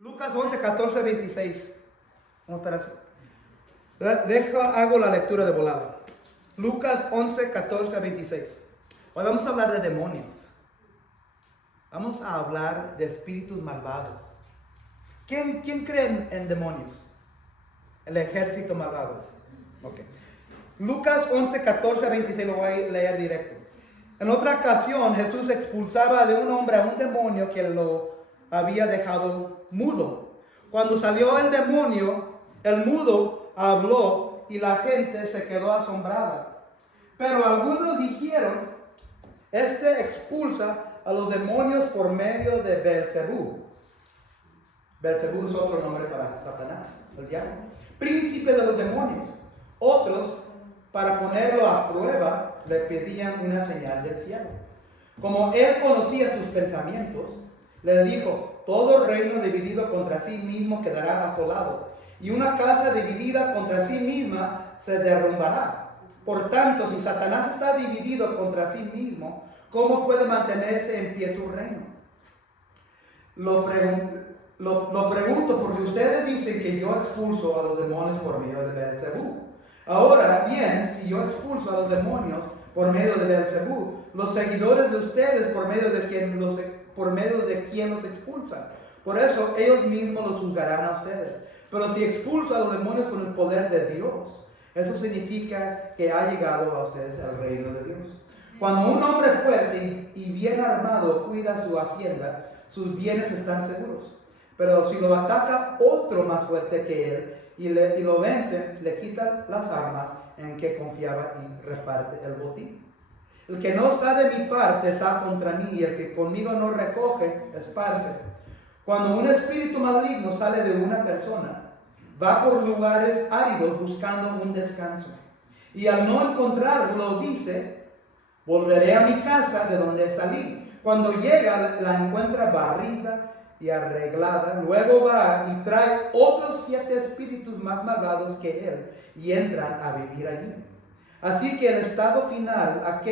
Lucas 11, 14, 26. Vamos a estar así. Hago la lectura de volada. Lucas 11, 14 a 26. Hoy vamos a hablar de demonios. Vamos a hablar de espíritus malvados. ¿Quién cree en demonios? El ejército malvado. Ok. Lucas 11, 14 a 26, lo voy a leer directo. En otra ocasión, Jesús expulsaba de un hombre a un demonio que lo había dejado mudo. Cuando salió el demonio, el mudo habló y la gente se quedó asombrada. Pero algunos dijeron, este expulsa a los demonios por medio de Beelzebú. Beelzebú es otro nombre para Satanás, el diablo, príncipe de los demonios. Otros, para ponerlo a prueba, le pedían una señal del cielo. Como él conocía sus pensamientos, les dijo, todo reino dividido contra sí mismo quedará asolado, y una casa dividida contra sí misma se derrumbará. Por tanto, si Satanás está dividido contra sí mismo, ¿cómo puede mantenerse en pie su reino? Lo pregunto porque ustedes dicen que yo expulso a los demonios por medio de Beelzebú. Ahora bien, si yo expulso a los demonios por medio de Beelzebú, los seguidores de ustedes por medio de quien los expulsan. Por eso ellos mismos los juzgarán a ustedes. Pero si expulso a los demonios con el poder de Dios, eso significa que ha llegado a ustedes el reino de Dios. Cuando un hombre fuerte y bien armado cuida su hacienda, sus bienes están seguros. Pero si lo ataca otro más fuerte que él y lo vence, le quita las armas en que confiaba y reparte el botín. El que no está de mi parte está contra mí, y el que conmigo no recoge, esparce. Cuando un espíritu maligno sale de una persona, va por lugares áridos buscando un descanso. Y al no encontrarlo, dice, volveré a mi casa de donde salí. Cuando llega, la encuentra barrida y arreglada. Luego va y trae otros 7 espíritus más malvados que él y entran a vivir allí. Así que el estado final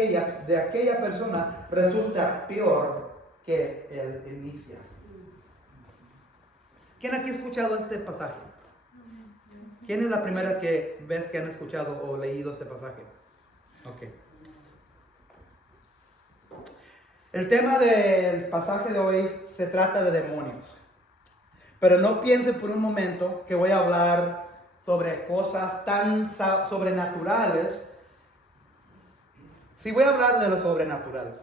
de aquella persona resulta peor que el inicio. ¿Quién aquí ha escuchado este pasaje? ¿Quién es la primera vez que han escuchado o leído este pasaje? Ok. El tema del pasaje de hoy se trata de demonios. Pero no piensen por un momento que voy a hablar sobre cosas tan sobrenaturales. Sí voy a hablar de lo sobrenatural,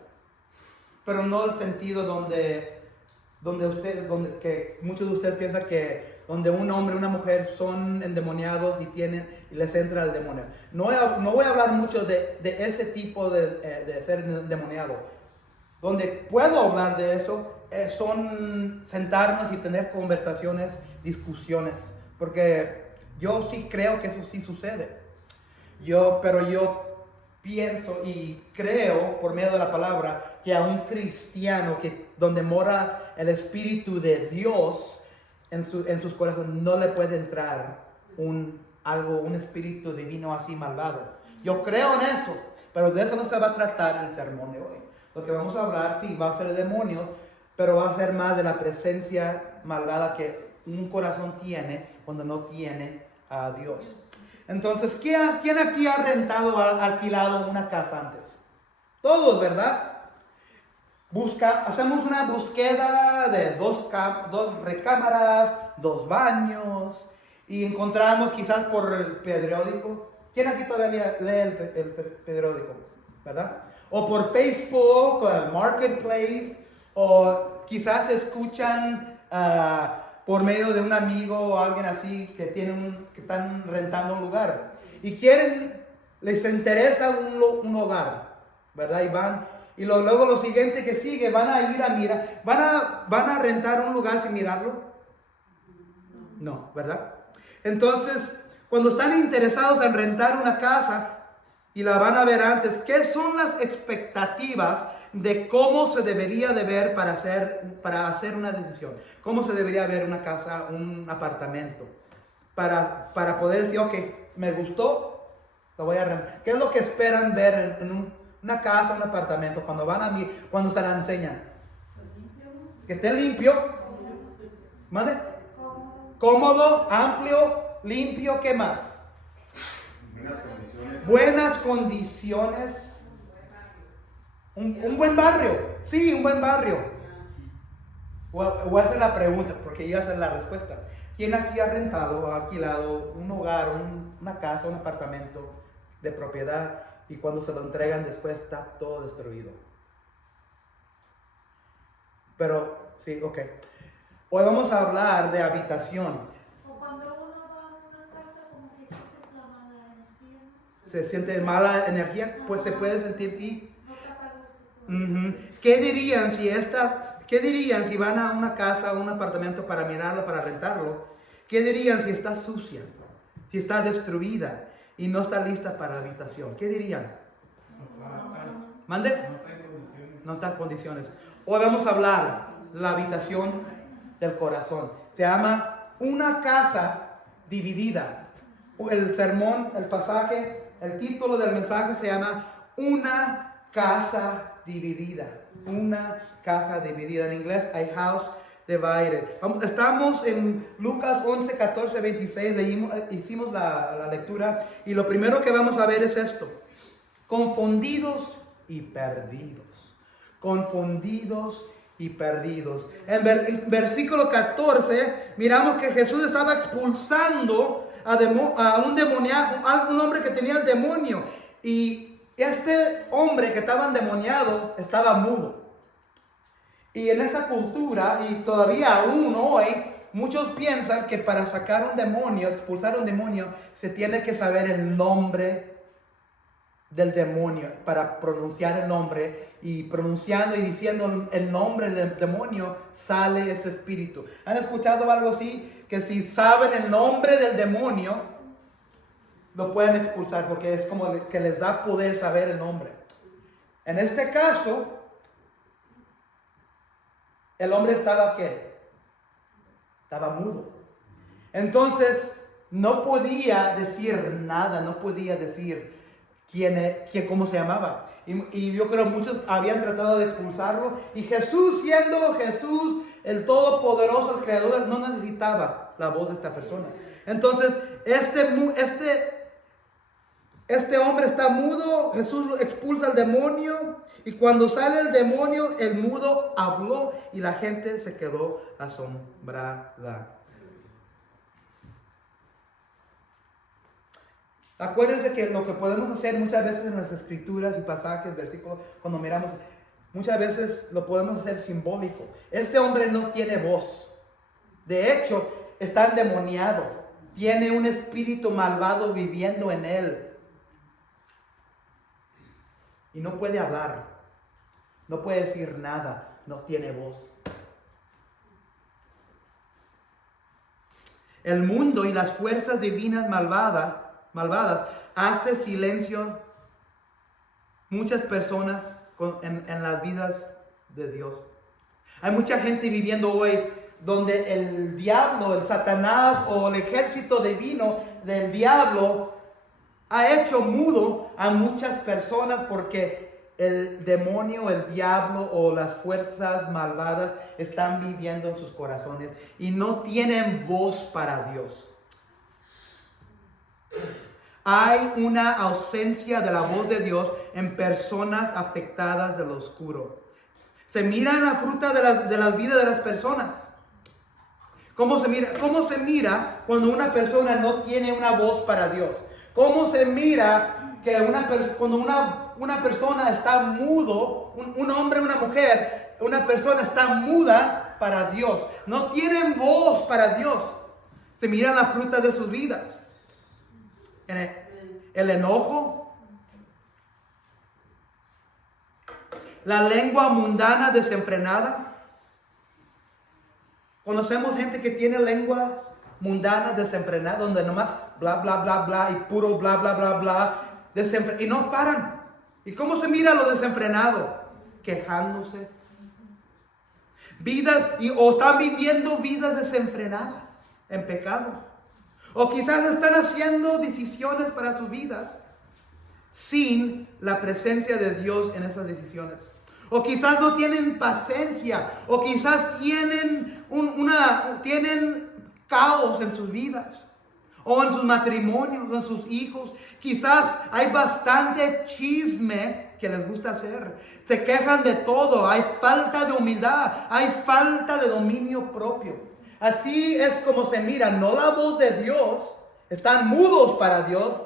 pero no el sentido donde que muchos de ustedes piensan que donde un hombre y una mujer son endemoniados y les entra el demonio. No voy a hablar mucho de ese tipo de ser endemoniado. Donde puedo hablar de eso son sentarnos y tener conversaciones, discusiones, porque yo sí creo que eso sí sucede. Pero yo pienso y creo por medio de la palabra que a un cristiano donde mora el Espíritu de Dios en sus corazones no le puede entrar un espíritu divino así malvado. Yo creo en eso, pero de eso no se va a tratar el sermón de hoy. Lo que vamos a hablar, sí, va a ser de demonios, pero va a ser más de la presencia malvada que un corazón tiene cuando no tiene a Dios. Entonces, ¿quién aquí ha rentado o alquilado una casa antes? Todos, ¿verdad? Hacemos una búsqueda de dos recámaras, 2 baños, y encontramos quizás por el periódico. ¿Quién aquí todavía lee el periódico? ¿Verdad? O por Facebook, o el Marketplace, o quizás escuchan por medio de un amigo o alguien así que están rentando un lugar. Y les interesa un hogar, ¿verdad? Y luego lo siguiente que sigue, van a ir a mirar, van a rentar un lugar sin mirarlo. No, ¿verdad? Entonces, cuando están interesados en rentar una casa y la van a ver antes, ¿qué son las expectativas de cómo se debería de ver para hacer una decisión? ¿Cómo se debería ver una casa, un apartamento? Para poder decir, ok, me gustó, lo voy a rentar. ¿Qué es lo que esperan ver en una casa, un apartamento, cuando se la enseñan? Que esté limpio. ¿Mande? Cómodo, amplio, limpio, ¿qué más? Buenas condiciones. Un buen barrio. Sí, un buen barrio. Voy a hacer la pregunta porque ya sé la respuesta. ¿Quién aquí ha rentado o alquilado un hogar, una casa, un apartamento de propiedad y cuando se lo entregan después está todo destruido? Pero, sí, ok. Hoy vamos a hablar de habitación. O cuando uno va a una casa como que sientes la mala energía. ¿Se siente mala energía? Pues se puede sentir, sí. No pasa gusto. ¿Qué dirían si van a una casa, a un apartamento para mirarlo, para rentarlo? ¿Qué dirían si está sucia, si está destruida y no está lista para habitación? ¿Qué dirían? ¿Mande? No está en condiciones. Hoy vamos a hablar de la habitación del corazón. Se llama una casa dividida. El sermón, el pasaje, el título del mensaje se llama una casa dividida. Una casa dividida. En inglés, a house divided. Estamos en Lucas 11, 14, 26. Hicimos la lectura. Y lo primero que vamos a ver es esto. Confundidos y perdidos. Confundidos y perdidos. En versículo 14 miramos que Jesús estaba expulsando a un demoniado, a un hombre que tenía el demonio. Y este hombre que estaba endemoniado estaba mudo. Y en esa cultura, y todavía aún hoy, muchos piensan que para sacar un demonio, expulsar un demonio, se tiene que saber el nombre del demonio, para pronunciar el nombre, y pronunciando y diciendo el nombre del demonio sale ese espíritu. ¿Han escuchado algo así? Que si saben el nombre del demonio lo pueden expulsar, porque es como que les da poder saber el nombre. En este caso el hombre estaba ¿qué? Estaba mudo. Entonces no podía decir nada, no podía decir cómo se llamaba. Y yo creo muchos habían tratado de expulsarlo. Y Jesús, siendo Jesús el Todopoderoso, el Creador, no necesitaba la voz de esta persona. Entonces, este hombre está mudo. Jesús expulsa al demonio. Y cuando sale el demonio, el mudo habló y la gente se quedó asombrada. Acuérdense que lo que podemos hacer muchas veces en las escrituras y pasajes, versículos, cuando miramos, muchas veces lo podemos hacer simbólico. Este hombre no tiene voz. De hecho, está endemoniado. Tiene un espíritu malvado viviendo en él. Y no puede hablar. No puede decir nada. No tiene voz. El mundo y las fuerzas divinas malvadas hace silencio muchas personas en las vidas de Dios. Hay mucha gente viviendo hoy donde el diablo, el Satanás o el ejército divino del diablo ha hecho mudo a muchas personas porque el demonio, el diablo o las fuerzas malvadas están viviendo en sus corazones y no tienen voz para Dios. Hay una ausencia de la voz de Dios en personas afectadas del oscuro. Se mira en la fruta de las vidas de las personas. ¿Cómo se mira? ¿Cómo se mira cuando una persona no tiene una voz para Dios? ¿Cómo se mira que cuando una persona está mudo, un hombre, una mujer, una persona está muda para Dios? No tienen voz para Dios. Se mira en la fruta de sus vidas. El enojo, la lengua mundana desenfrenada. Conocemos gente que tiene lenguas mundanas desenfrenadas, donde nomás bla, bla, bla, bla, y puro bla, bla, bla, bla, y no paran. ¿Y cómo se mira lo desenfrenado? Quejándose. O están viviendo vidas desenfrenadas en pecado. O quizás están haciendo decisiones para sus vidas sin la presencia de Dios en esas decisiones. O quizás no tienen paciencia. O quizás tienen caos en sus vidas, o en sus matrimonios, o en sus hijos. Quizás hay bastante chisme que les gusta hacer. Se quejan de todo. Hay falta de humildad. Hay falta de dominio propio. Así es como se mira. No la voz de Dios. Están mudos para Dios,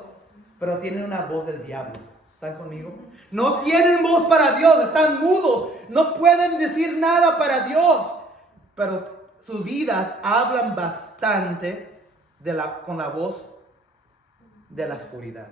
pero tienen una voz del diablo. ¿Están conmigo? No tienen voz para Dios. Están mudos. No pueden decir nada para Dios. Pero sus vidas hablan bastante con la voz de la oscuridad.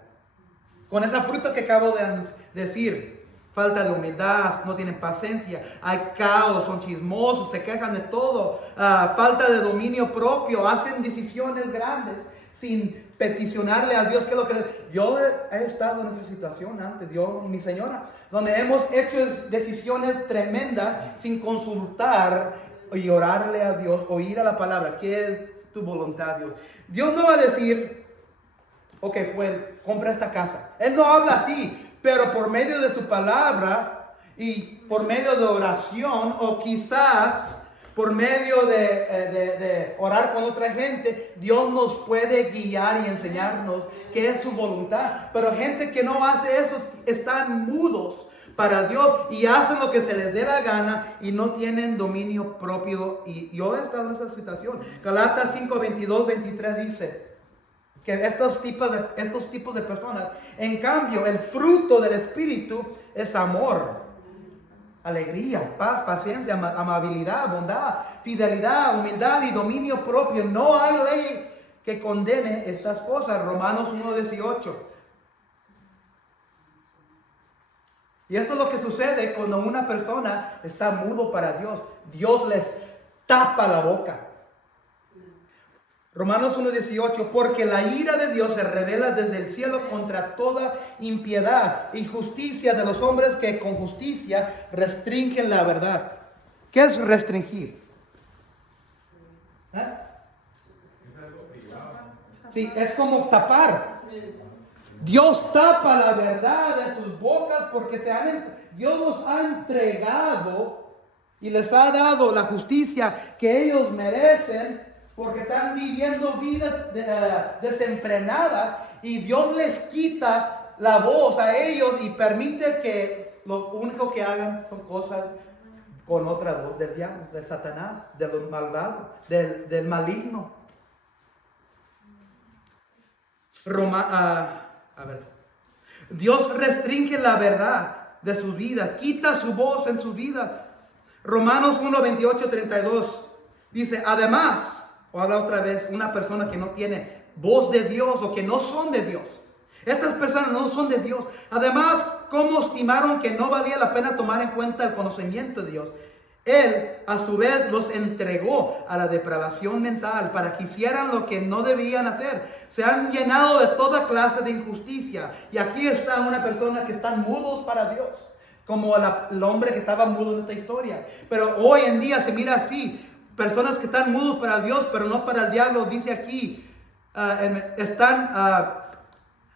Con esa fruta que acabo de decir, falta de humildad, no tienen paciencia, hay caos, son chismosos, se quejan de todo, falta de dominio propio, hacen decisiones grandes sin peticionarle a Dios qué es lo que... Yo he estado en esa situación antes, yo y mi señora, donde hemos hecho decisiones tremendas sin consultar y orarle a Dios, oír a la palabra, ¿qué es tu voluntad, Dios? Dios no va a decir, ok, compra esta casa. Él no habla así, pero por medio de su palabra y por medio de oración, o quizás por medio de orar con otra gente, Dios nos puede guiar y enseñarnos qué es su voluntad. Pero gente que no hace eso están mudos para Dios y hacen lo que se les dé la gana y no tienen dominio propio. Y yo he estado en esa situación. Galatas 5, 22, 23 dice que estos tipos de personas, en cambio, el fruto del Espíritu es amor, alegría, paz, paciencia, amabilidad, bondad, fidelidad, humildad y dominio propio. No hay ley que condene estas cosas. Romanos 1:18. Y esto es lo que sucede cuando una persona está mudo para Dios. Dios les tapa la boca. Romanos 1:18, porque la ira de Dios se revela desde el cielo contra toda impiedad y justicia de los hombres que con justicia restringen la verdad. ¿Qué es restringir? Sí, es como tapar. Dios tapa la verdad de sus bocas porque Dios los ha entregado y les ha dado la justicia que ellos merecen, porque están viviendo vidas desenfrenadas y Dios les quita la voz a ellos y permite que lo único que hagan son cosas con otra voz del diablo, del Satanás, del malvado, del maligno. Dios restringe la verdad de sus vidas, quita su voz en sus vidas. Romanos 1, 28, 32 dice, además, o habla otra vez, una persona que no tiene voz de Dios o que no son de Dios. Estas personas no son de Dios. Además, ¿cómo estimaron que no valía la pena tomar en cuenta el conocimiento de Dios? Él, a su vez, los entregó a la depravación mental para que hicieran lo que no debían hacer. Se han llenado de toda clase de injusticia. Y aquí está una persona que están mudos para Dios, como el hombre que estaba mudo en esta historia. Pero hoy en día se mira así. Personas que están mudos para Dios, pero no para el diablo. Dice aquí,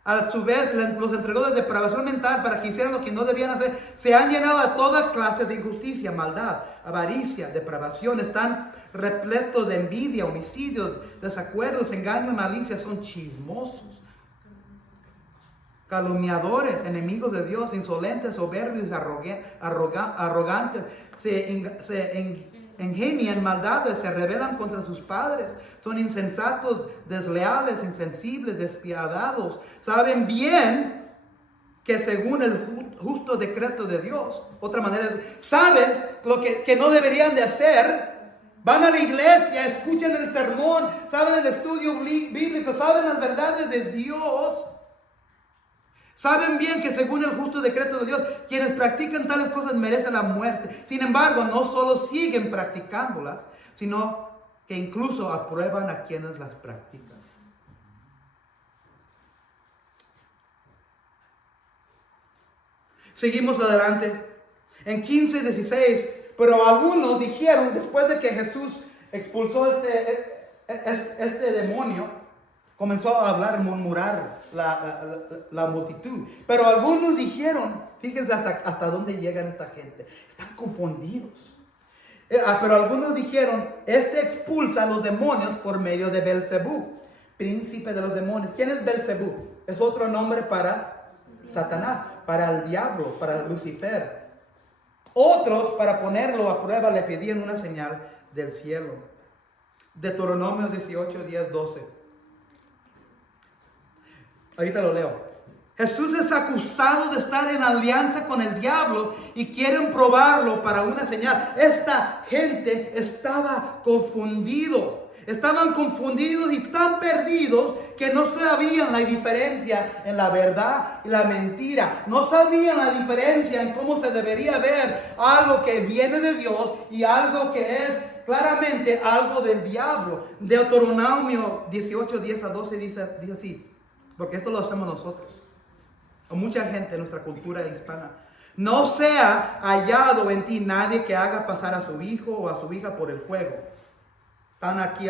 a su vez los entregó de depravación mental para que hicieran lo que no debían hacer. Se han llenado de toda clase de injusticia, maldad, avaricia, depravación. Están repletos de envidia, homicidios, desacuerdos, engaño y malicia. Son chismosos, calumniadores, enemigos de Dios, insolentes, soberbios, arrogantes. Se ingenian maldades, se rebelan contra sus padres, son insensatos, desleales, insensibles, despiadados. Saben bien que según el justo decreto de Dios, otra manera es, saben lo que no deberían de hacer, van a la iglesia, escuchan el sermón, saben el estudio bíblico, saben las verdades de Dios. Saben bien que según el justo decreto de Dios, quienes practican tales cosas merecen la muerte. Sin embargo, no solo siguen practicándolas, sino que incluso aprueban a quienes las practican. Seguimos adelante. En 15:16, pero algunos dijeron, después de que Jesús expulsó este demonio, comenzó a hablar, murmurar la multitud. Pero algunos dijeron, fíjense hasta dónde llegan esta gente. Están confundidos. Pero algunos dijeron, este expulsa a los demonios por medio de Belcebú, príncipe de los demonios. ¿Quién es Belcebú? Es otro nombre para Satanás, para el diablo, para Lucifer. Otros, para ponerlo a prueba, le pedían una señal del cielo. Deuteronomio 18, 10, 12. Ahorita lo leo. Jesús es acusado de estar en alianza con el diablo y quieren probarlo para una señal. Esta gente estaba confundido. Estaban confundidos y tan perdidos que no sabían la diferencia en la verdad y la mentira. No sabían la diferencia en cómo se debería ver algo que viene de Dios y algo que es claramente algo del diablo. Deuteronomio 18, 10 a 12 dice así, porque esto lo hacemos nosotros. O mucha gente en nuestra cultura hispana. No sea hallado en ti nadie que haga pasar a su hijo o a su hija por el fuego. Están aquí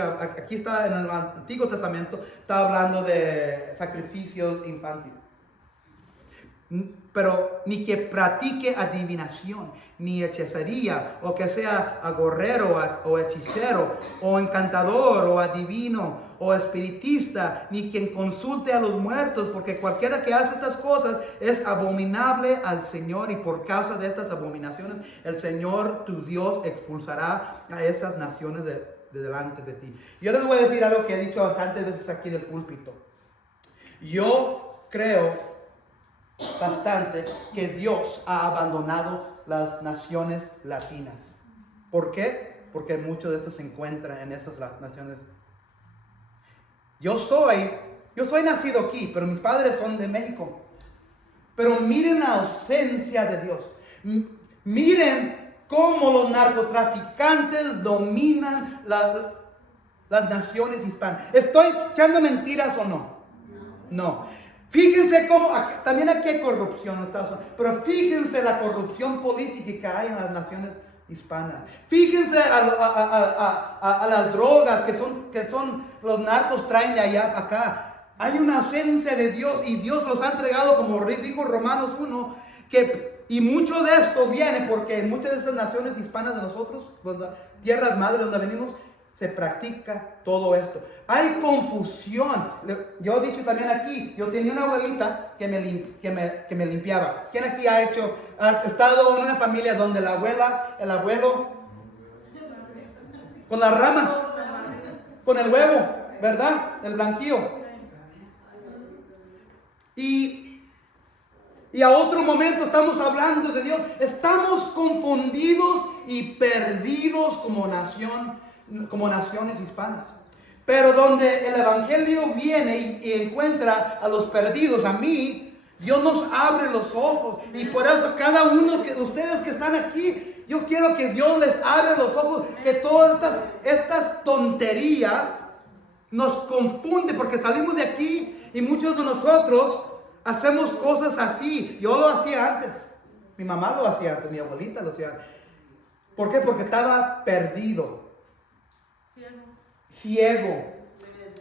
está en el Antiguo Testamento, está hablando de sacrificios infantiles. Pero ni que practique adivinación, ni hechicería, o que sea agorrero o hechicero, o encantador, o adivino, o espiritista, ni quien consulte a los muertos, porque cualquiera que hace estas cosas es abominable al Señor, y por causa de estas abominaciones, el Señor tu Dios expulsará a esas naciones de delante de ti. Yo les voy a decir algo que he dicho bastantes veces aquí del púlpito. Yo creo bastante que Dios ha abandonado las naciones latinas. ¿Por qué? Porque mucho de esto se encuentra en esas naciones. Yo soy nacido aquí, pero mis padres son de México. Pero miren la ausencia de Dios. Miren cómo los narcotraficantes dominan las naciones hispanas. ¿Estoy echando mentiras o no? No. Fíjense cómo, también aquí hay corrupción en Estados Unidos, pero fíjense la corrupción política que hay en las naciones hispanas. Fíjense a las drogas que son los narcos traen de allá acá. Hay una ausencia de Dios y Dios los ha entregado, como dijo Romanos 1, y mucho de esto viene porque en muchas de esas naciones hispanas de nosotros, tierras madres donde venimos, se practica todo esto. Hay confusión. Yo he dicho también aquí, yo tenía una abuelita que me limpiaba. ¿Quién aquí ha estado en una familia donde la abuela, el abuelo, con las ramas, con el huevo, ¿verdad? El blanquillo. Y a otro momento estamos hablando de Dios. Estamos confundidos y perdidos como naciones hispanas. Pero donde el evangelio viene y encuentra a los perdidos, a mí, Dios nos abre los ojos. Y por eso cada uno de ustedes que están aquí, yo quiero que Dios les abra los ojos, que todas estas tonterías nos confunden, porque salimos de aquí y muchos de nosotros hacemos cosas así. Yo lo hacía antes, mi mamá lo hacía antes, mi abuelita lo hacía antes. ¿Por qué? Porque estaba perdido. Ciego,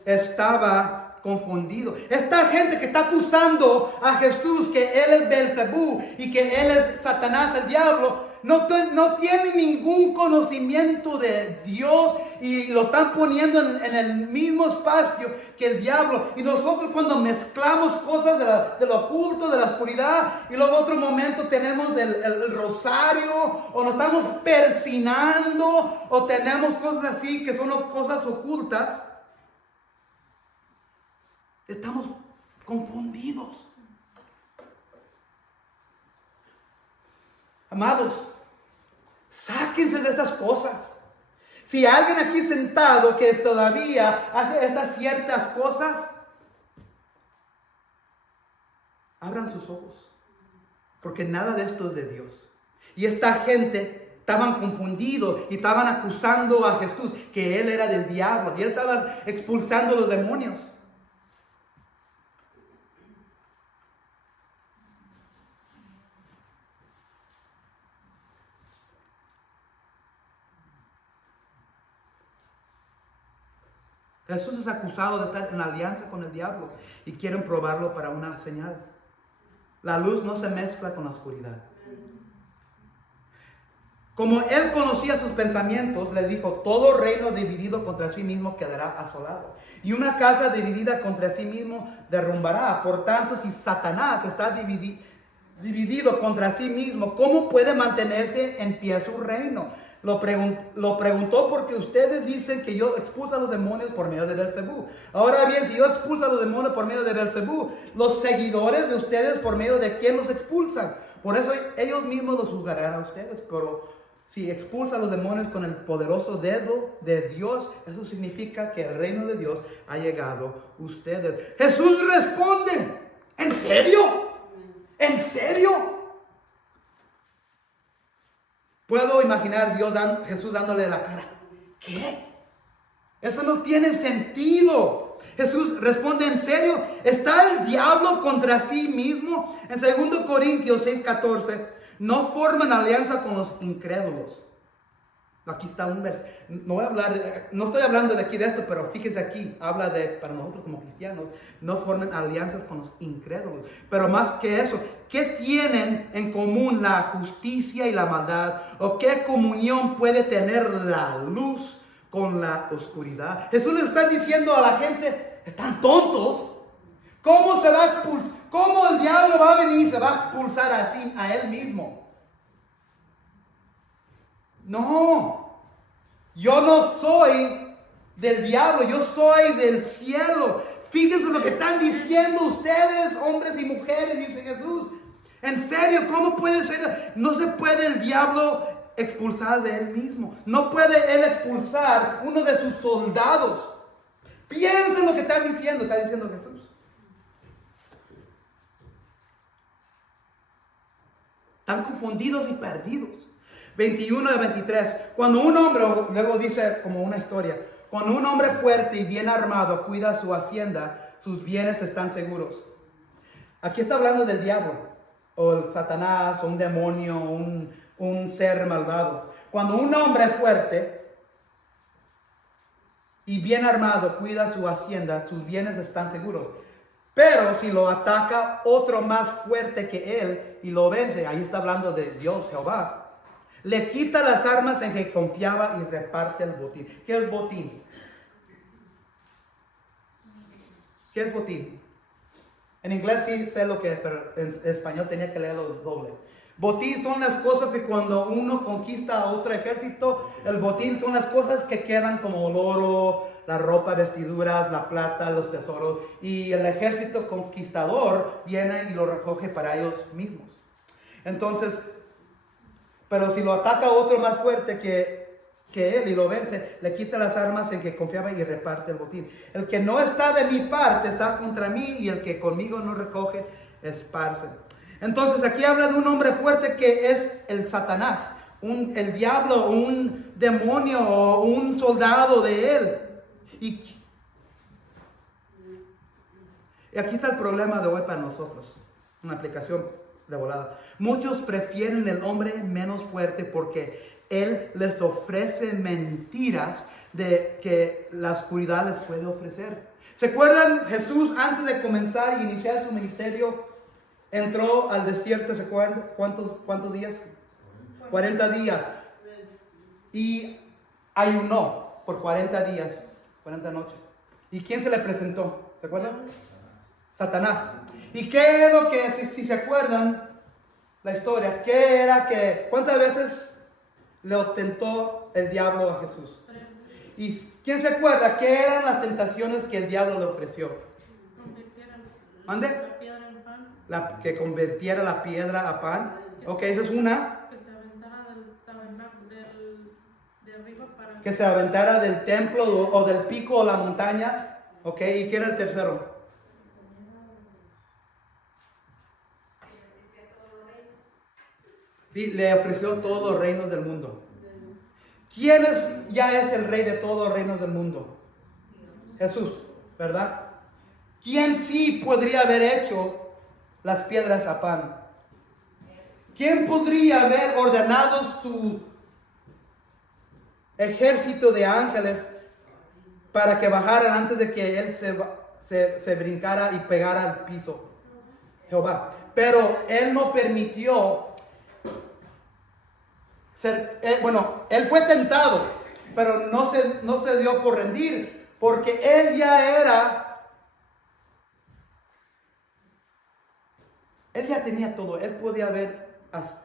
estaba confundido. Esta gente que está acusando a Jesús que él es Belcebú y que él es Satanás, el diablo, no tiene ningún conocimiento de Dios y lo están poniendo en el mismo espacio que el diablo. Y nosotros cuando mezclamos cosas de lo oculto, de la oscuridad, y luego otro momento tenemos el rosario, o nos estamos persinando, o tenemos cosas así que son cosas ocultas, estamos confundidos. Amados, sáquense de esas cosas. Si hay alguien aquí sentado que todavía hace estas ciertas cosas, abran sus ojos, porque nada de esto es de Dios. Y esta gente estaban confundidos y estaban acusando a Jesús que él era del diablo y él estaba expulsando a los demonios. Jesús es acusado de estar en alianza con el diablo y quieren probarlo para una señal. La luz no se mezcla con la oscuridad. Como él conocía sus pensamientos, les dijo: todo reino dividido contra sí mismo quedará asolado, y una casa dividida contra sí mismo derrumbará. Por tanto, si Satanás está dividido contra sí mismo, ¿cómo puede mantenerse en pie su reino? Lo preguntó porque ustedes dicen que yo expulso a los demonios por medio de Beelzebú. Ahora bien, si yo expulso a los demonios por medio de Beelzebú, los seguidores de ustedes, ¿por medio de quién los expulsan? Por eso ellos mismos los juzgarán a ustedes. Pero si expulsa a los demonios con el poderoso dedo de Dios, eso significa que el reino de Dios ha llegado a ustedes. Jesús responde: ¿en serio? ¿En serio? Puedo imaginar Jesús dándole la cara. ¿Qué? Eso no tiene sentido. Jesús responde: ¿en serio? ¿Está el diablo contra sí mismo? En 2 Corintios 6:14, no forman alianza con los incrédulos. Aquí está un verso. No estoy hablando de aquí de esto, pero fíjense aquí, habla de, para nosotros como cristianos, no formen alianzas con los incrédulos. Pero más que eso, ¿qué tienen en común la justicia y la maldad? ¿O qué comunión puede tener la luz con la oscuridad? Jesús le está diciendo a la gente: están tontos. ¿Cómo se va a expulsar? ¿Cómo el diablo va a venir y se va a expulsar así a él mismo? No, yo no soy del diablo, yo soy del cielo. Fíjense lo que están diciendo ustedes, hombres y mujeres, dice Jesús. En serio, ¿cómo puede ser? No se puede el diablo expulsar de él mismo. No puede él expulsar uno de sus soldados. Piensen lo que está diciendo Jesús. Están confundidos y perdidos. 21 de 23. Cuando un hombre, luego dice como una historia, cuando un hombre fuerte y bien armado cuida su hacienda, sus bienes están seguros. Aquí está hablando del diablo, o el Satanás, o un demonio, un ser malvado. Cuando un hombre fuerte y bien armado cuida su hacienda, sus bienes están seguros. Pero si lo ataca otro más fuerte que él y lo vence, ahí está hablando de Dios, Jehová, le quita las armas en que confiaba y reparte el botín. ¿Qué es botín? ¿Qué es botín? En inglés sí sé lo que es, pero en español tenía que leerlo doble. Botín son las cosas que cuando uno conquista a otro ejército, el botín son las cosas que quedan como el oro, la ropa, vestiduras, la plata, los tesoros. Y el ejército conquistador viene y lo recoge para ellos mismos. Entonces, pero si lo ataca otro más fuerte que él y lo vence, le quita las armas en que confiaba y reparte el botín. El que no está de mi parte está contra mí, y el que conmigo no recoge, esparce. Entonces aquí habla de un hombre fuerte que es el Satanás, el diablo, un demonio o un soldado de él. Y aquí está el problema de hoy para nosotros, una aplicación de volada. Muchos prefieren el hombre menos fuerte porque él les ofrece mentiras de que la oscuridad les puede ofrecer. ¿Se acuerdan? Jesús, antes de comenzar y iniciar su ministerio, entró al desierto. ¿Se acuerdan? ¿Cuántos días? 40 días. Y ayunó por 40 días, 40 noches. ¿Y quién se le presentó? ¿Se acuerdan? Satanás. ¿Y qué es lo que, si se acuerdan la historia, qué era que, cuántas veces le tentó el diablo a Jesús? ¿Y quién se acuerda qué eran las tentaciones que el diablo le ofreció? ¿Mande? Que convirtiera la piedra a pan. Ok, esa es una. Que se aventara del tabernáculo, de arriba para... Que se aventara del templo o del pico o la montaña. Ok, ¿y qué era el tercero? Sí, le ofreció todos los reinos del mundo. ¿Quién ya es el rey de todos los reinos del mundo? Jesús, ¿verdad? ¿Quién sí podría haber hecho las piedras a pan? ¿Quién podría haber ordenado su ejército de ángeles para que bajaran antes de que él se brincara y pegara al piso? Jehová. Pero él no permitió. él fue tentado, pero no se dio por rendir, porque él ya tenía todo, él podía haber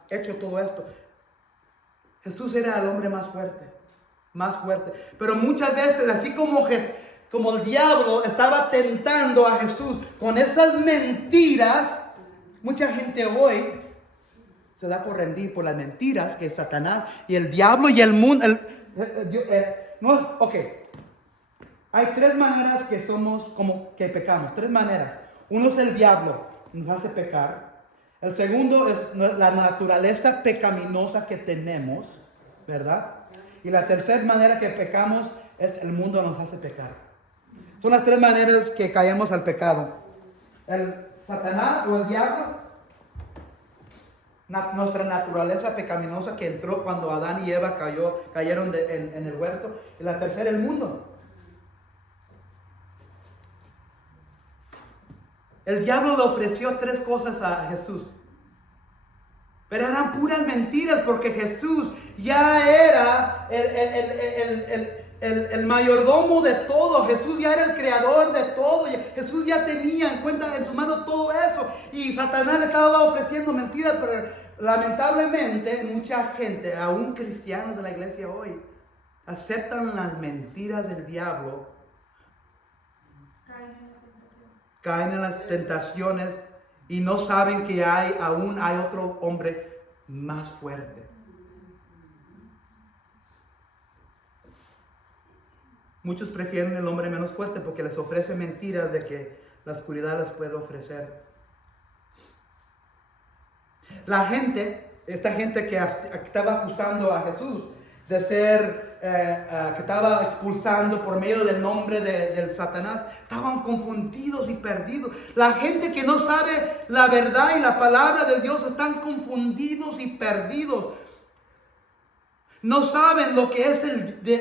hecho todo esto. Jesús era el hombre más fuerte, pero muchas veces, así como el diablo estaba tentando a Jesús con esas mentiras, mucha gente hoy se da por rendir por las mentiras que Satanás y el diablo y el mundo. Hay tres maneras que pecamos. Tres maneras. Uno es el diablo, nos hace pecar. El segundo es la naturaleza pecaminosa que tenemos, ¿verdad? Y la tercera manera que pecamos es el mundo nos hace pecar. Son las tres maneras que caemos al pecado. El Satanás o el diablo, nuestra naturaleza pecaminosa que entró cuando Adán y Eva cayeron en el huerto. Y la tercera, el mundo. El diablo le ofreció tres cosas a Jesús, pero eran puras mentiras, porque Jesús ya era el mayordomo de todo. Jesús ya era el creador de todo. Jesús ya tenía en cuenta en su mano todo eso. Y Satanás le estaba ofreciendo mentiras, pero lamentablemente mucha gente, aún cristianos de la iglesia hoy, aceptan las mentiras del diablo, caen en las tentaciones y no saben que aún hay otro hombre más fuerte. Muchos prefieren el hombre menos fuerte porque les ofrece mentiras de que la oscuridad les puede ofrecer. Esta gente que estaba acusando a Jesús de ser, que estaba expulsando por medio del nombre del Satanás, estaban confundidos y perdidos. La gente que no sabe la verdad y la palabra de Dios están confundidos y perdidos. No saben lo que es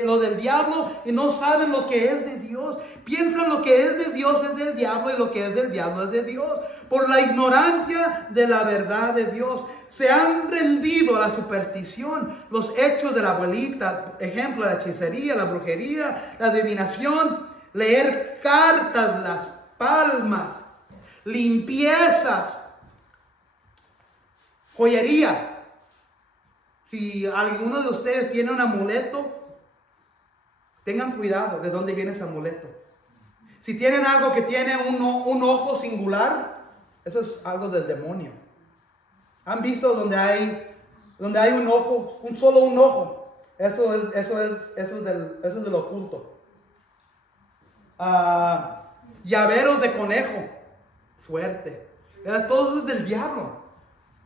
lo del diablo y no saben lo que es de Dios. Piensan lo que es de Dios es del diablo y lo que es del diablo es de Dios. Por la ignorancia de la verdad de Dios. Se han rendido a la superstición, los hechos de la abuelita, ejemplo, la hechicería, la brujería, la adivinación, leer cartas, las palmas, limpiezas, joyería. Si alguno de ustedes tiene un amuleto, tengan cuidado de dónde viene ese amuleto. Si tienen algo que tiene un ojo singular, eso es algo del demonio. ¿Han visto donde hay un ojo, solo un ojo? Eso es del oculto. Llaveros de conejo, suerte. Todo eso es del diablo.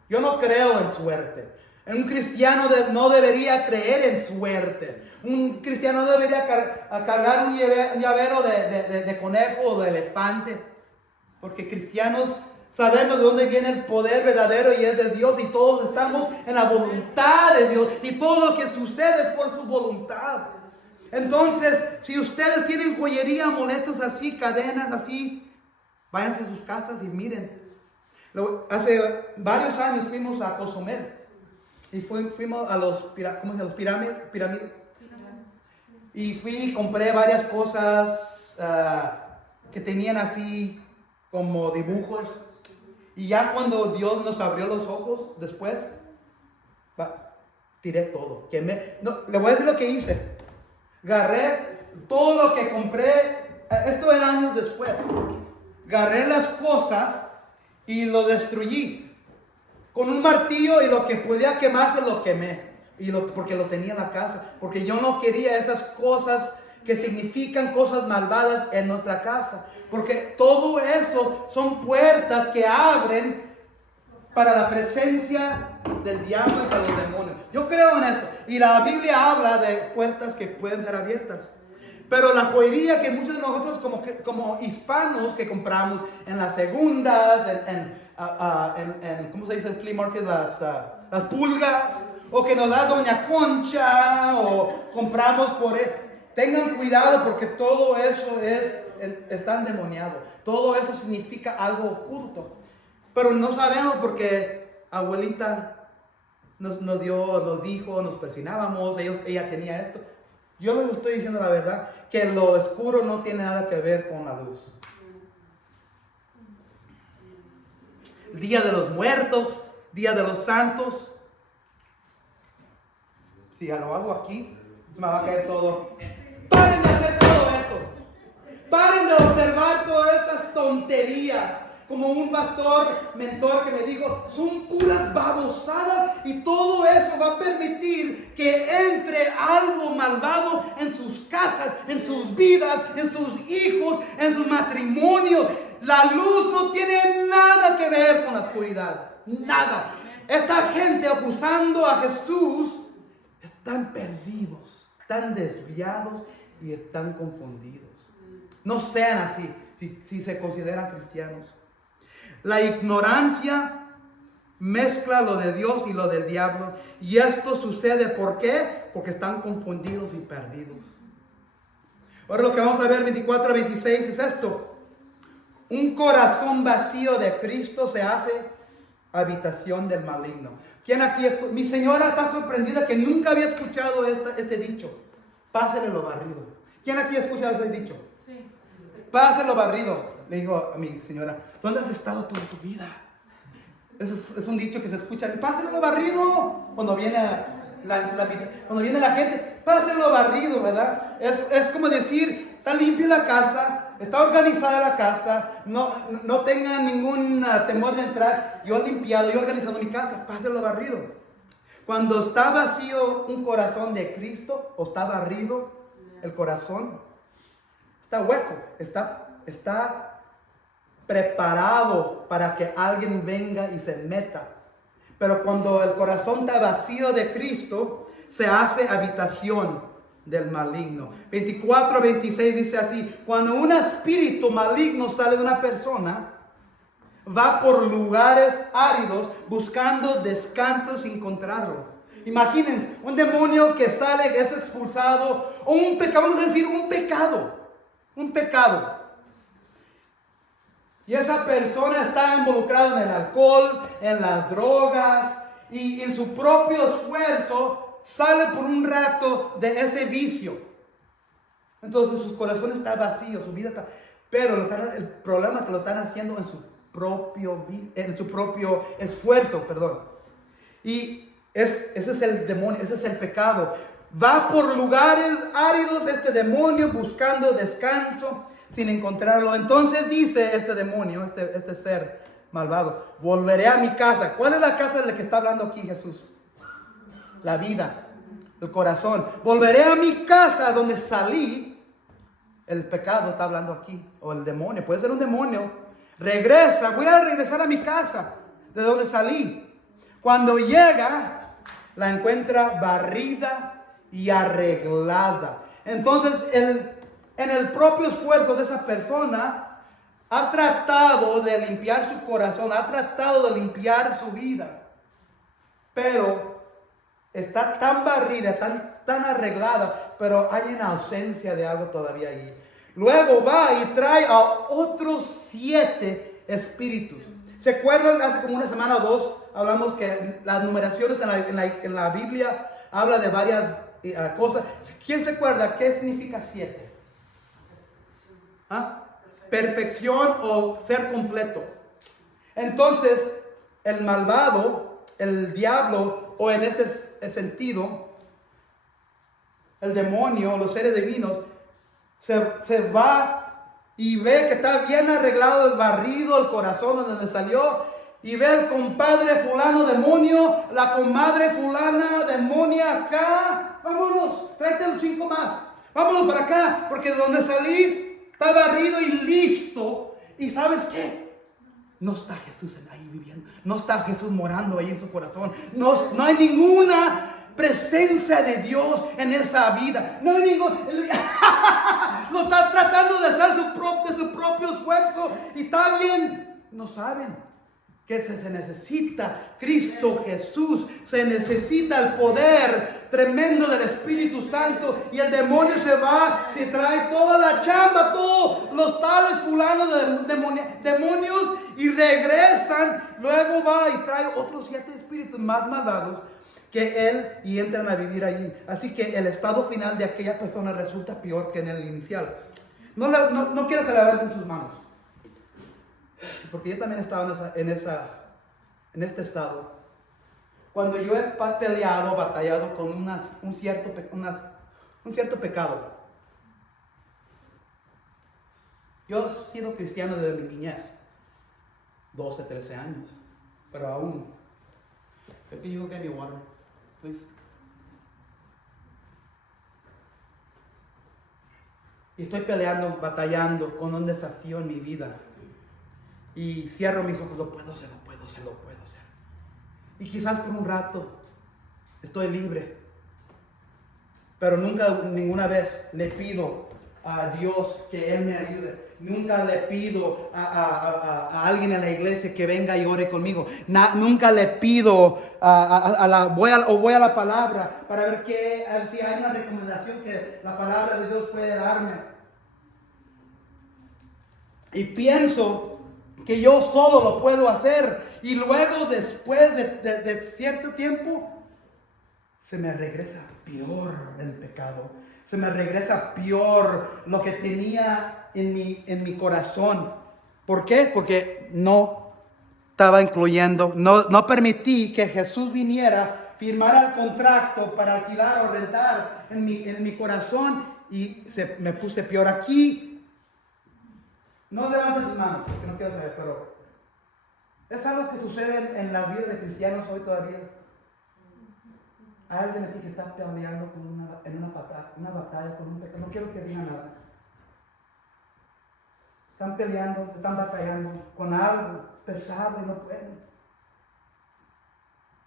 Yo no creo en suerte. Un cristiano no debería creer en suerte. Un cristiano no debería cargar un llavero de conejo o de elefante. Porque cristianos sabemos de dónde viene el poder verdadero y es de Dios. Y todos estamos en la voluntad de Dios. Y todo lo que sucede es por su voluntad. Entonces, si ustedes tienen joyería, amuletos así, cadenas así, váyanse a sus casas y miren. Hace varios años fuimos a Cozumel. Y fuimos a los pirámides. Y fui y compré varias cosas que tenían así como dibujos. Y ya cuando Dios nos abrió los ojos después, tiré todo. Le voy a decir lo que hice. Agarré todo lo que compré. Esto era años después. Agarré las cosas y lo destruí. Con un martillo, y lo que podía quemarse lo quemé. Porque lo tenía en la casa. Porque yo no quería esas cosas que significan cosas malvadas en nuestra casa. Porque todo eso son puertas que abren para la presencia del diablo y para los demonios. Yo creo en eso. Y la Biblia habla de puertas que pueden ser abiertas. Pero la joyería que muchos de nosotros como hispanos que compramos en las segundas, ¿cómo se dice? El flea market, las pulgas, o que nos da Doña Concha, o compramos por él. Tengan cuidado porque todo eso está endemoniado. Todo eso significa algo oculto. Pero no sabemos porque abuelita nos dijo, nos persinábamos, ella tenía esto. Yo les estoy diciendo la verdad, que lo oscuro no tiene nada que ver con la luz. Día de los Muertos, Día de los Santos. Si ya lo hago aquí, se me va a caer todo. Paren de hacer todo eso. Paren de observar todas esas tonterías. Como un pastor mentor que me dijo, son puras babosadas y todo eso va a permitir que entre algo malvado en sus casas, en sus vidas, en sus hijos, en sus matrimonios. La luz no tiene nada que ver con la oscuridad, nada. Esta gente acusando a Jesús están perdidos, están desviados y están confundidos. No sean así si se consideran cristianos. La ignorancia mezcla lo de Dios y lo del diablo. Y esto sucede, ¿por qué? Porque están confundidos y perdidos. Ahora lo que vamos a ver 24 a 26 es esto. Un corazón vacío de Cristo se hace habitación del maligno. ¿Quién aquí mi señora está sorprendida que nunca había escuchado este dicho? Pásele lo barrido. ¿Quién aquí ha escuchado ese dicho? Sí. Pásele lo barrido. Le digo a mi señora, ¿dónde has estado toda tu vida? Es un dicho que se escucha. Pásele lo barrido. Cuando viene la gente, pásele lo barrido, ¿verdad? Es como decir, está limpia la casa, está organizada la casa, no tengan ningún temor de entrar. Yo he limpiado, yo he organizado mi casa, pásele lo barrido. Cuando está vacío un corazón de Cristo, o está barrido el corazón, está hueco, está preparado para que alguien venga y se meta. Pero cuando el corazón está vacío de Cristo, se hace habitación del maligno. 24 a 26 dice así: cuando un espíritu maligno sale de una persona, va por lugares áridos buscando descanso sin encontrarlo. Imagínense, un demonio que sale, es expulsado, o un pecado, vamos a decir un pecado. Y esa persona está involucrada en el alcohol, en las drogas, y en su propio esfuerzo sale por un rato de ese vicio. Entonces su corazón está vacío, su vida está... Pero el problema es que lo están haciendo en su propio esfuerzo, Y ese es el demonio, ese es el pecado. Va por lugares áridos este demonio buscando descanso sin encontrarlo. Entonces dice este demonio, este ser malvado: volveré a mi casa. ¿Cuál es la casa de la que está hablando aquí Jesús? La vida, el corazón. Volveré a mi casa donde salí. El pecado está hablando aquí, o el demonio, puede ser un demonio. Voy a regresar a mi casa de donde salí. Cuando llega, la encuentra barrida y arreglada. Entonces en el propio esfuerzo de esa persona, ha tratado de limpiar su corazón, ha tratado de limpiar su vida, pero está tan barrida, tan arreglada, pero hay una ausencia de algo todavía allí. Luego va y trae a otros 7 espíritus. ¿Se acuerdan? Hace como una semana o dos hablamos que las numeraciones en la Biblia habla de varias cosas. ¿Quién se acuerda qué significa 7? ¿Ah? Perfección o ser completo. Entonces, el malvado, el diablo, o en ese sentido, el demonio, los seres divinos, se va y ve que está bien arreglado, barrido el corazón de donde salió, y ve el compadre fulano demonio, la comadre fulana demonia acá. Vámonos, tráete los 5 más. Vámonos para acá, porque de donde salí está barrido y listo. ¿Y sabes qué? No está Jesús ahí viviendo. No está Jesús morando ahí en su corazón. No hay ninguna presencia de Dios en esa vida. No hay ningún... Lo está tratando de hacer de su propio esfuerzo. Y está bien. No saben que se necesita Cristo Jesús. Se necesita el poder tremendo del Espíritu Santo. Y el demonio se va, se trae toda la chamba, todos los tales fulanos de demonios, y regresan. Luego va y trae otros 7 espíritus más malvados. que él y entran a vivir allí. Así que el estado final de aquella persona resulta peor que en el inicial. No quiero que levanten sus manos, porque yo también estaba en este estado. Cuando yo he peleado, batallado con un cierto pecado. Yo he sido cristiano desde mi niñez, 12, 13 años, pero aún. Can you go get me water, please? Y estoy peleando, batallando con un desafío en mi vida. Y cierro mis ojos, lo puedo hacer. Y quizás por un rato estoy libre. Pero ninguna vez le pido a Dios que Él me ayude. Nunca le pido a alguien en la iglesia que venga y ore conmigo. Nunca le pido voy a la palabra para ver si hay una recomendación que la palabra de Dios puede darme. Y pienso que yo solo lo puedo hacer. Y luego, después de cierto tiempo, se me regresa peor el pecado. Se me regresa peor lo que tenía en mi corazón. ¿Por qué? Porque no estaba incluyendo, no permití que Jesús viniera, firmara el contrato para alquilar o rentar en mi corazón, y me puse peor. Aquí, no levantes sus manos, porque no quiero saber, pero es algo que sucede en las vidas de cristianos hoy todavía. Hay alguien aquí que está peleando en una batalla con un pecado. No quiero que diga nada. Están peleando, están batallando con algo pesado y no pueden.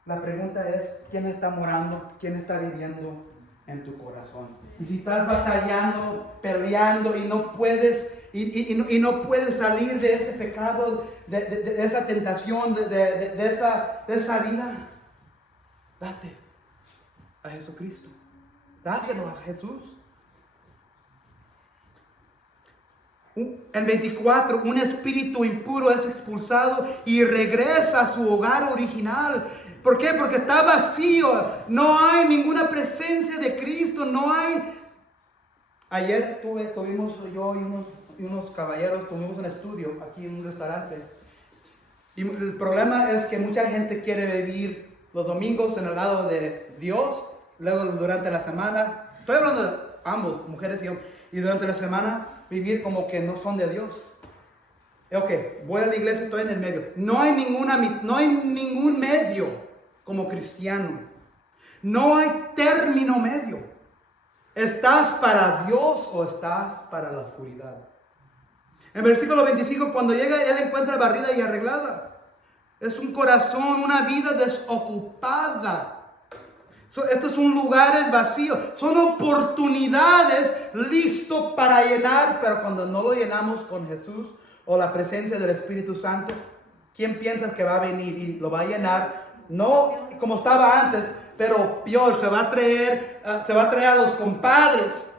La pregunta es, ¿quién está morando? ¿Quién está viviendo en tu corazón? Y si estás batallando, peleando y no puedes, y no puedes salir de ese pecado, de esa tentación, de esa vida, date a Jesucristo. Dáselo a Jesús. En 24, un espíritu impuro es expulsado y regresa a su hogar original. ¿Por qué? Porque está vacío. No hay ninguna presencia de Cristo. No hay. Ayer tuvimos yo y unos caballeros, tuvimos un estudio aquí en un restaurante. Y el problema es que mucha gente quiere vivir los domingos en el lado de Dios, luego durante la semana, estoy hablando de ambos, mujeres y hombres, y durante la semana vivir como que no son de Dios. Ok, voy a la iglesia, estoy en el medio. No hay ningún medio como cristiano. No hay término medio. ¿Estás para Dios o estás para la oscuridad? En versículo 25, cuando llega, él encuentra barrida y arreglada. Es un corazón, una vida desocupada. Estos son lugares vacíos, son oportunidades listos para llenar, pero cuando no lo llenamos con Jesús o la presencia del Espíritu Santo, ¿quién piensas que va a venir y lo va a llenar? No como estaba antes, pero peor, se va a traer a los compadres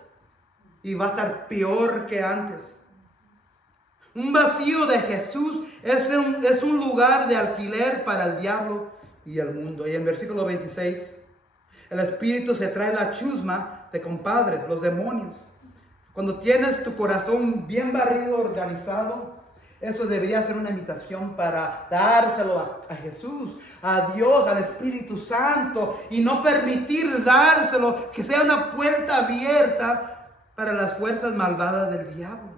y va a estar peor que antes. Un vacío de Jesús es un lugar de alquiler para el diablo y el mundo. Y en versículo 26, el espíritu se trae la chusma de compadres, los demonios. Cuando tienes tu corazón bien barrido, organizado, eso debería ser una invitación para dárselo a Jesús, a Dios, al Espíritu Santo, y no permitir dárselo, que sea una puerta abierta para las fuerzas malvadas del diablo.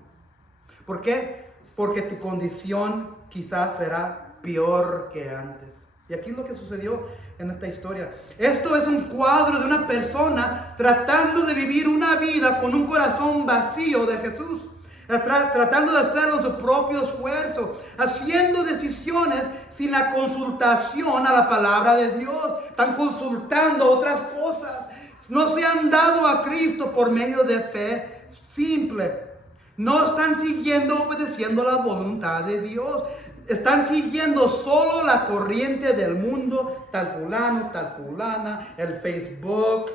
¿Por qué? Porque tu condición quizás será peor que antes. Y aquí es lo que sucedió en esta historia. Esto es un cuadro de una persona tratando de vivir una vida con un corazón vacío de Jesús. Tratando de hacerlo en su propio esfuerzo, haciendo decisiones sin la consultación a la palabra de Dios. Están consultando otras cosas. No se han dado a Cristo por medio de fe simple. No están obedeciendo la voluntad de Dios. Están siguiendo solo la corriente del mundo, tal fulano, tal fulana, el Facebook,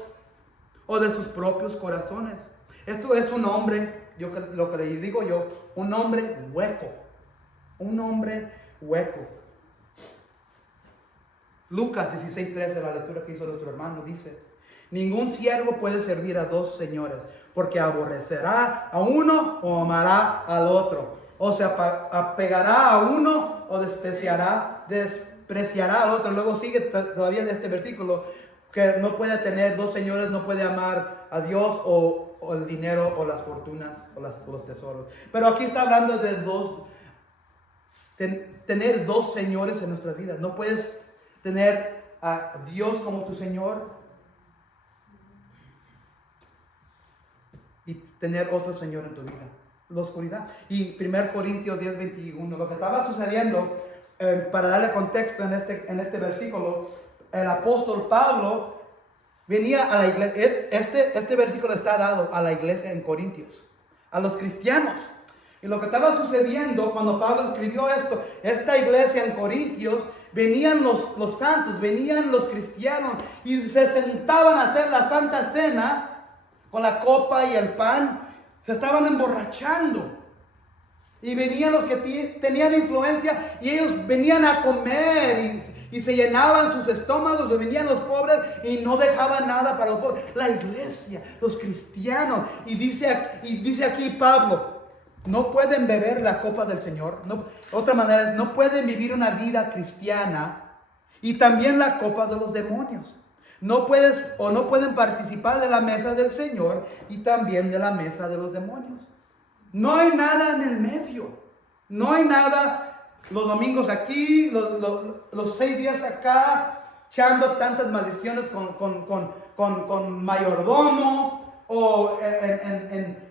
o de sus propios corazones. Esto es un hombre, lo que le digo yo, un hombre hueco. Un hombre hueco. Lucas 16:13, la lectura que hizo nuestro hermano, dice: ningún siervo puede servir a dos señores, porque aborrecerá a uno o amará al otro, o se apegará a uno o despreciará al otro. Luego sigue todavía en este versículo que no puede tener dos señores, no puede amar a Dios o el dinero o las fortunas o los tesoros. Pero aquí está hablando de tener dos señores en nuestras vidas. No puedes tener a Dios como tu Señor y tener otro Señor en tu vida, la oscuridad. Y 1 Corintios 10:21, lo que estaba sucediendo, para darle contexto en este versículo, el apóstol Pablo venía a la iglesia. Este versículo está dado a la iglesia en Corintios, a los cristianos. Y lo que estaba sucediendo cuando Pablo escribió esto, esta iglesia en Corintios, venían los santos, venían los cristianos y se sentaban a hacer la Santa Cena con la copa y el pan. Se estaban emborrachando. Y venían los que tenían influencia y ellos venían a comer y se llenaban sus estómagos. Y venían los pobres y no dejaban nada para los pobres. La iglesia, los cristianos. Y dice aquí Pablo: no pueden beber la copa del Señor. No, otra manera es: no pueden vivir una vida cristiana y también la copa de los demonios. No pueden participar de la mesa del Señor y también de la mesa de los demonios. No hay nada en el medio. No hay nada los domingos aquí, los 6 días acá, echando tantas maldiciones con mayordomo o en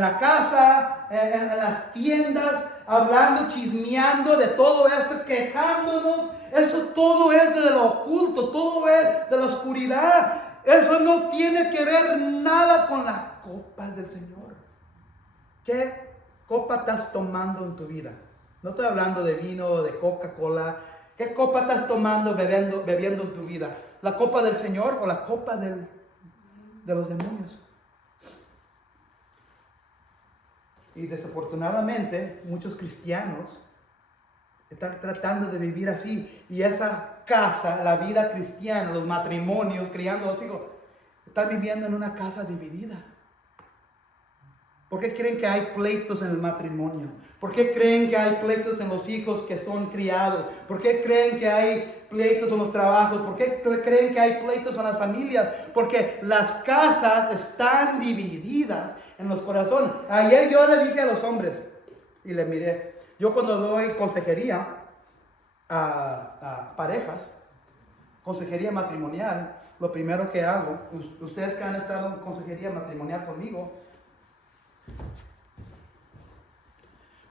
la casa, en las tiendas, hablando, chismeando de todo esto, quejándonos. Eso todo es de lo oculto, todo es de la oscuridad. Eso no tiene que ver nada con la copa del Señor. ¿Qué copa estás tomando en tu vida? No estoy hablando de vino, de Coca-Cola. ¿Qué copa estás tomando, bebiendo en tu vida? ¿La copa del Señor o la copa de los demonios? Y desafortunadamente muchos cristianos están tratando de vivir así. Y esa casa, la vida cristiana, los matrimonios, criando a los hijos, están viviendo en una casa dividida. ¿Por qué creen que hay pleitos en el matrimonio? ¿Por qué creen que hay pleitos en los hijos que son criados? ¿Por qué creen que hay pleitos en los trabajos? ¿Por qué creen que hay pleitos en las familias? Porque las casas están divididas en los corazones. Ayer yo le dije a los hombres y les miré. Yo cuando doy consejería a parejas, consejería matrimonial, lo primero que hago, ustedes que han estado en consejería matrimonial conmigo,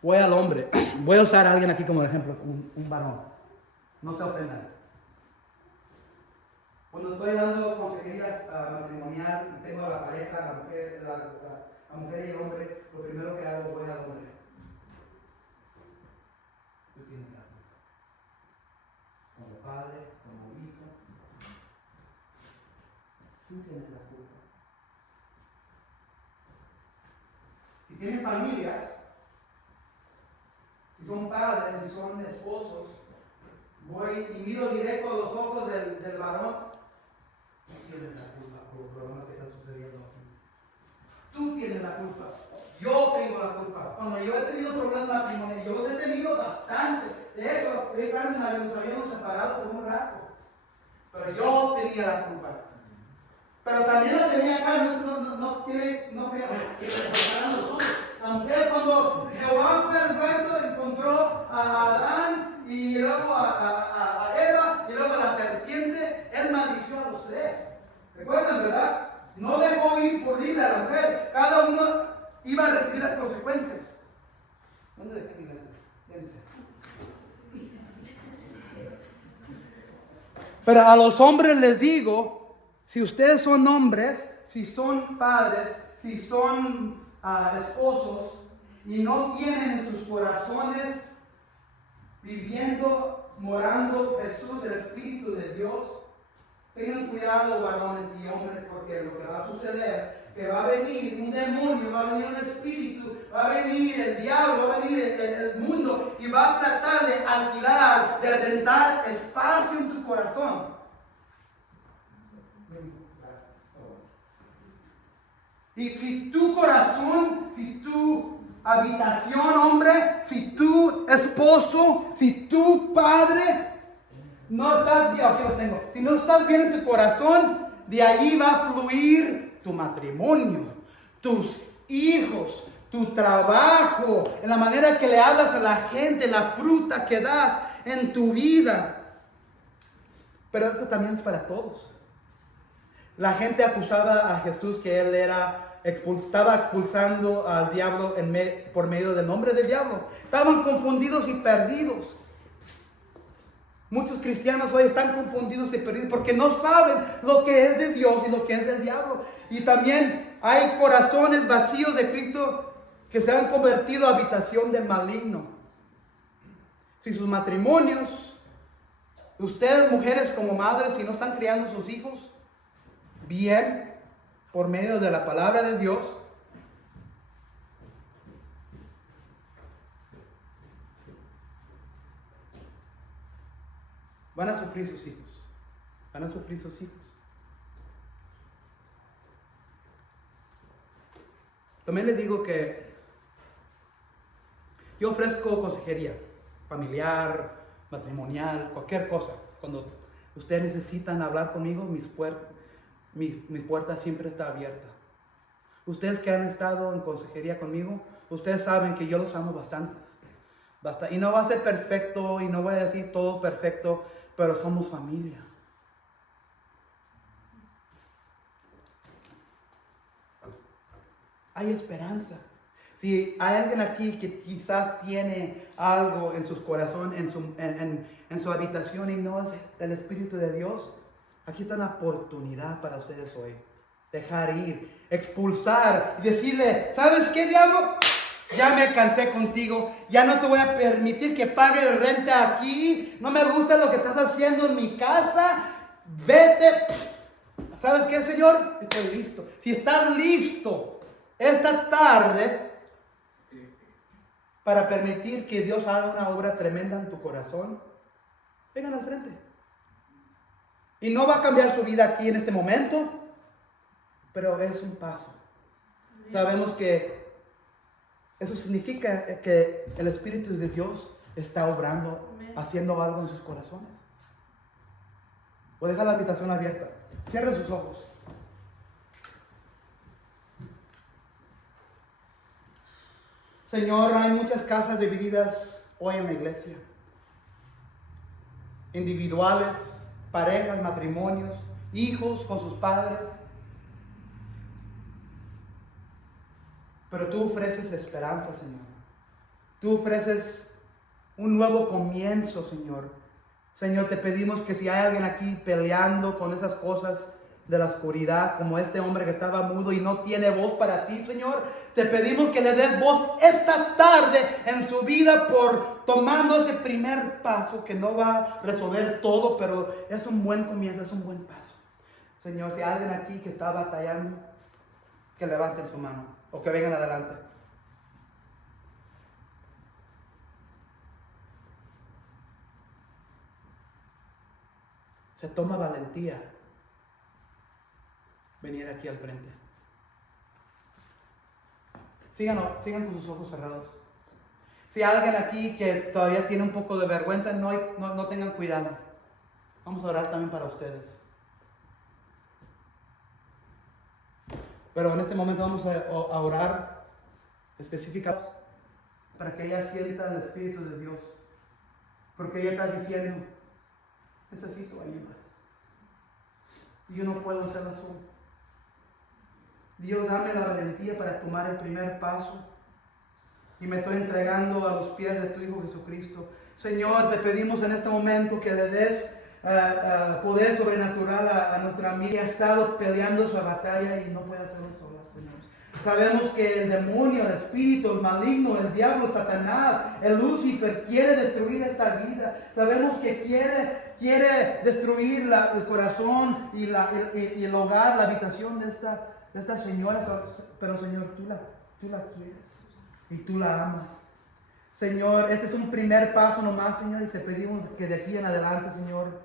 voy al hombre. Voy a usar a alguien aquí como ejemplo, un varón. No se ofendan. Cuando estoy dando consejería matrimonial y tengo a la pareja, la mujer y el hombre, lo primero que hago, voy al hombre. Tú tienes la culpa. Como padre, como hijo, tú tienes la culpa. Si tienen familias, si son padres, si son esposos, voy y miro directo a los ojos del varón. Tú tienes la culpa por los problemas que están sucediendo aquí. Tú tienes la culpa. Yo tengo la culpa. Cuando yo he tenido problemas matrimoniales, yo los he tenido bastante. De hecho, yo y Carmen nos habíamos separado por un rato. Pero yo tenía la culpa. Pero también la tenía Carmen. No quiere separarnos. Aunque cuando Jehová fue al huerto, encontró a Adán y luego a Eva y luego a la serpiente, él maldició a los tres. ¿Recuerdan, verdad? No dejó ir por libre a la mujer. Cada uno iba a recibir las consecuencias. ¿Dónde dejé mi lente? Pero a los hombres les digo, si ustedes son hombres, si son padres, si son esposos y no tienen en sus corazones viviendo, morando Jesús, el Espíritu de Dios, tengan cuidado, varones y hombres, porque lo que va a suceder, que va a venir un demonio, va a venir un espíritu, va a venir el diablo, va a venir el mundo y va a tratar de alquilar, de rentar espacio en tu corazón. Y si tu corazón, si tu habitación, hombre, si tu esposo, si tu padre no estás bien, aquí los tengo. Si no estás bien en tu corazón, de ahí va a fluir tu matrimonio, tus hijos, tu trabajo, en la manera que le hablas a la gente, la fruta que das en tu vida. Pero esto también es para todos. La gente acusaba a Jesús que él estaba expulsando al diablo por medio del nombre del diablo. Estaban confundidos y perdidos. Muchos cristianos hoy están confundidos y perdidos porque no saben lo que es de Dios y lo que es del diablo. Y también hay corazones vacíos de Cristo que se han convertido a habitación del maligno. Si sus matrimonios, ustedes mujeres como madres, si no están criando a sus hijos bien por medio de la palabra de Dios, van a sufrir sus hijos. Van a sufrir sus hijos. También les digo que yo ofrezco consejería familiar, matrimonial, cualquier cosa. Cuando ustedes necesitan hablar conmigo, mi puerta siempre está abierta. Ustedes que han estado en consejería conmigo, ustedes saben que yo los amo bastantes. Y no va a ser perfecto y no voy a decir todo perfecto, pero somos familia. Hay esperanza. Si hay alguien aquí que quizás tiene algo en su corazón, en su habitación y no es el Espíritu de Dios, aquí está una oportunidad para ustedes hoy. Dejar ir, expulsar y decirle, ¿sabes qué, diablo? Ya me cansé contigo, ya no te voy a permitir que pague el renta aquí, no me gusta lo que estás haciendo en mi casa, vete. ¿Sabes qué, Señor? Estoy listo. Si estás listo esta tarde para permitir que Dios haga una obra tremenda en tu corazón, vengan al frente. Y no va a cambiar su vida aquí en este momento, pero es un paso. Sabemos que eso significa que el Espíritu de Dios está obrando, haciendo algo en sus corazones. Voy a dejar la invitación abierta. Cierren sus ojos. Señor, hay muchas casas divididas hoy en la iglesia. Individuales, parejas, matrimonios, hijos con sus padres. Pero tú ofreces esperanza, Señor. Tú ofreces un nuevo comienzo, Señor. Señor, te pedimos que si hay alguien aquí peleando con esas cosas de la oscuridad, como este hombre que estaba mudo y no tiene voz para ti, Señor, te pedimos que le des voz esta tarde en su vida por tomando ese primer paso que no va a resolver todo, pero es un buen comienzo, es un buen paso. Señor, si hay alguien aquí que está batallando, que levanten su mano o que vengan adelante. Se toma valentía venir aquí al frente. Sigan con sus ojos cerrados. Si hay alguien aquí que todavía tiene un poco de vergüenza, no tengan cuidado. Vamos a orar también para ustedes. Pero en este momento vamos a orar específicamente para que ella sienta el Espíritu de Dios. Porque ella está diciendo, necesito ayuda. Y yo no puedo hacerlo solo. Dios, dame la valentía para tomar el primer paso. Y me estoy entregando a los pies de tu Hijo Jesucristo. Señor, te pedimos en este momento que le des poder sobrenatural a nuestra amiga que ha estado peleando su batalla y no puede hacerlo sola, Señor. Sabemos que el demonio, el espíritu, el maligno, el diablo, Satanás, el Lucifer quiere destruir esta vida. Sabemos que quiere destruir el corazón y el hogar, la habitación de esta señora. Pero Señor, tú la quieres. y tú la amas. Señor, este es un primer paso nomás, Señor, y te pedimos que de aquí en adelante, Señor,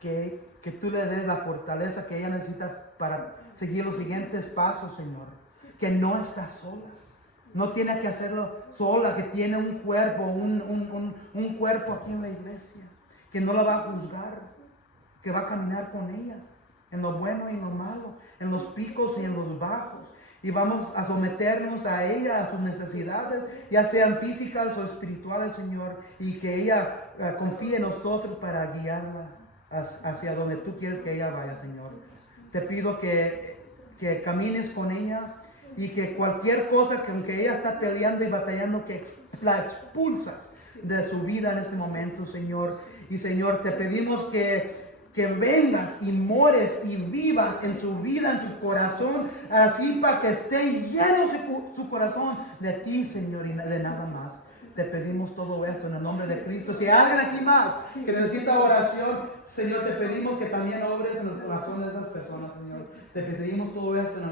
que tú le des la fortaleza que ella necesita para seguir los siguientes pasos, Señor. Que no está sola. No tiene que hacerlo sola, que tiene un cuerpo, un cuerpo aquí en la iglesia. Que no la va a juzgar, que va a caminar con ella, en lo bueno y en lo malo, en los picos y en los bajos. Y vamos a someternos a ella, a sus necesidades, ya sean físicas o espirituales, Señor. Y que ella confíe en nosotros para guiarla hacia donde tú quieres que ella vaya, Señor. Te pido que camines con ella y que cualquier cosa que aunque ella está peleando y batallando, que la expulsas de su vida en este momento, Señor. Y Señor, te pedimos que vengas y mores y vivas en su vida, en tu corazón, así para que esté lleno su corazón de ti, Señor, y de nada más. Te pedimos todo esto en el nombre de Cristo. Si hay alguien aquí más que necesita oración, Señor, te pedimos que también obres en el corazón de esas personas, Señor. Te pedimos todo esto en el